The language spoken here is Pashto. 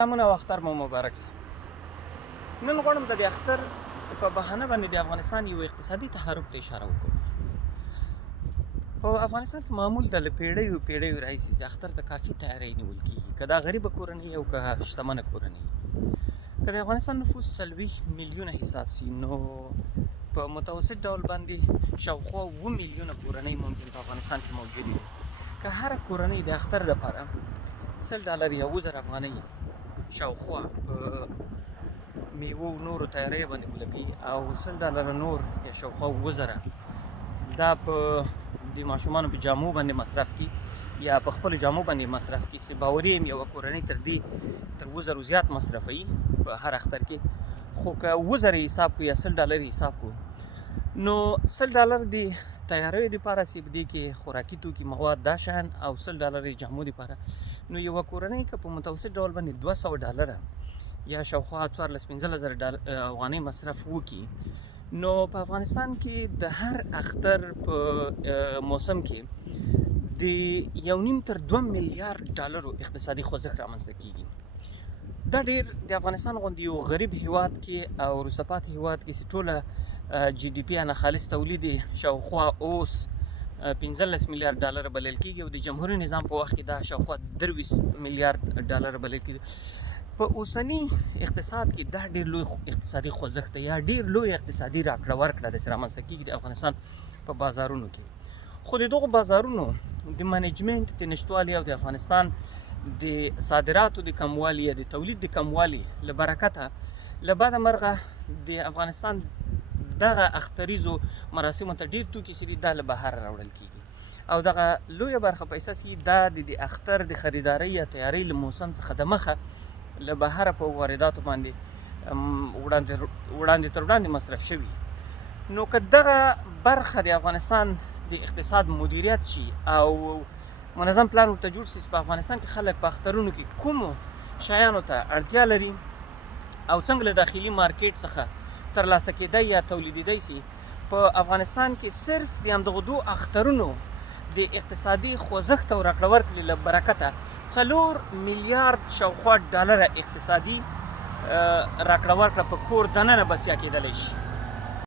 سلامونه او اختر مو مبارک شه. نن غواړم د دې اختر په بهانه باندې د افغانستان یو اقتصادي تحرک ته اشاره وکړم. په افغانستان کې معمول د پیړیو راهیسې چې اختر ته کافي تیاری نیول کېږي، که دا غریبه کورنۍ او که شتمنه کورنۍ. که د افغانستان نفوس 40 میلیونه حساب شي نو په متوسط ډول باندې شاوخوا 7 میلیونه کورنۍ ممکن په افغانستان کې موجودې وي. که هره کورنۍ د اختر لپاره $100 یا 1000 افغانۍ شاوخوا په میوو نورو تیاری باندې ولګي او $100 نور یا شاوخوا 2000 دا په د ماشومانو په جامو باندې مصرف کړي یا په خپلو جامو باندې مصرف کړي، چې باوري یم یوه کورنۍ تر 2000 زیات مصرفوي په هر اختر کې. خو که 2000 حساب کړو یا $100 حساب کړو نو $100 د تیاریو دپاره چې په دې کې خوراکي توکي مواد دا شیان او $100 جامو دپاره، نو یوه کورنۍ که په متوسط ډول باندې $200 یا شاوخوا 14-15,000 افغانۍ مصرف وکړي، نو په افغانستان کې د هر اختر په موسم کې د 1.5 تر 2 میلیارډ اقتصادي خوځښت رامنځته کېږي. دا ډېر د افغانستان غوندې یو غریب هیواد کې او وروسته پاتې هیواد کې چې ټوله GDP نه خالص تولید شاوخوا اوس $15 میلیارډ بلل کېږي او د جمهوري نظام په وخت کې دا شاوخوا $23 میلیارډ بلل کېږي. په اوسني اقتصاد کې دا ډېر لوی اقتصادي خوځښت دی یا ډېر لوی اقتصادي راکړه ورکړه داسې رامنځته کېږي د افغانستان په بازارونو کې. خو د دغو بازارونو د منیجمنټ د نشتوالي او د افغانستان د صادراتو د کموالي یا د تولید د کموالي له برکته له بده مرغه د افغانستان دغه اختریزو مراسمو ته ډېر توکي چې دي دا له بهر راوړل کېږي او دغه لویه برخه پیسه چې دا د اختر د خریدارۍ یا تیارۍ له موسم څخه د مخه له بهره په وارداتو باندې وړاندې تر وړاندې مصرف شوي. نو که دغه برخه د افغانستان د اقتصاد مدیریت شي او منظم پلان ورته جوړ شي چې په افغانستان کې خلک په اخترونو کې کومو شیانو ته اړتیا لري او څنګه له داخلي مارکیټ څخه ترلاسه کېدی یا تولیدېدی شي، په افغانستان کې صرف د همدغو دوو اخترونو د اقتصادي خوځښت او راکړه ورکړې له برکته $4 میلیارډ شاوخوا اقتصادي راکړه ورکړه په کور دننه بسیا کېدلی شي.